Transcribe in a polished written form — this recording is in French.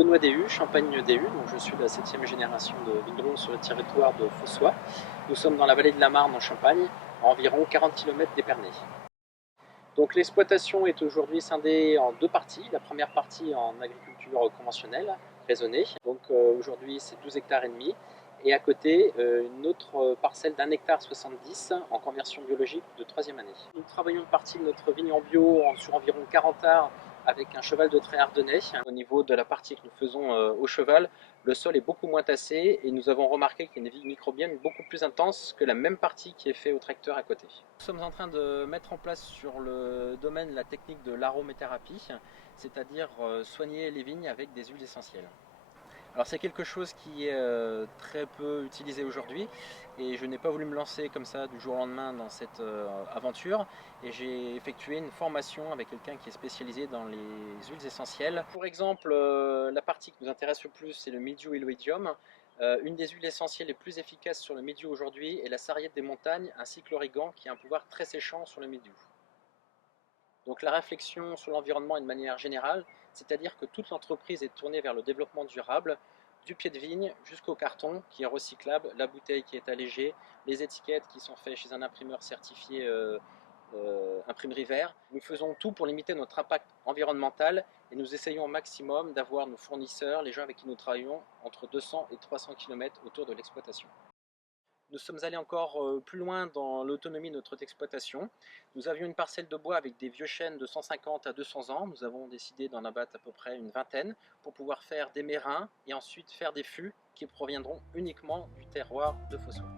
Benoît Déhu, Champagne Déhu, donc je suis la 7e génération de vignerons sur le territoire de Fossois. Nous sommes dans la vallée de la Marne en Champagne, à environ 40 km d'Épernay. Donc l'exploitation est aujourd'hui scindée en deux parties. La première partie en agriculture conventionnelle, raisonnée. Donc aujourd'hui c'est 12 hectares et demi. Et à côté, une autre parcelle d'1 hectare 70 en conversion biologique de 3e année. Nous travaillons une partie de notre vigne en bio sur environ 40 arts avec un cheval de trait ardennais. Au niveau de la partie que nous faisons au cheval, le sol est beaucoup moins tassé et nous avons remarqué qu'il y a une vie microbienne beaucoup plus intense que la même partie qui est faite au tracteur à côté. Nous sommes en train de mettre en place sur le domaine la technique de l'aromathérapie, c'est-à-dire soigner les vignes avec des huiles essentielles. Alors c'est quelque chose qui est très peu utilisé aujourd'hui et je n'ai pas voulu me lancer comme ça du jour au lendemain dans cette aventure et j'ai effectué une formation avec quelqu'un qui est spécialisé dans les huiles essentielles. Pour exemple, la partie qui nous intéresse le plus c'est le mildiou et l'oïdium. Une des huiles essentielles les plus efficaces sur le mildiou aujourd'hui est la sarriette des montagnes ainsi que l'origan qui a un pouvoir très séchant sur le mildiou. Donc la réflexion sur l'environnement est de manière générale, c'est-à-dire que toute l'entreprise est tournée vers le développement durable, du pied de vigne jusqu'au carton qui est recyclable, la bouteille qui est allégée, les étiquettes qui sont faites chez un imprimeur certifié imprimerie vert. Nous faisons tout pour limiter notre impact environnemental et nous essayons au maximum d'avoir nos fournisseurs, les gens avec qui nous travaillons, entre 200 et 300 km autour de l'exploitation. Nous sommes allés encore plus loin dans l'autonomie de notre exploitation. Nous avions une parcelle de bois avec des vieux chênes de 150 à 200 ans. Nous avons décidé d'en abattre à peu près une vingtaine pour pouvoir faire des mérins et ensuite faire des fûts qui proviendront uniquement du terroir de Fossois.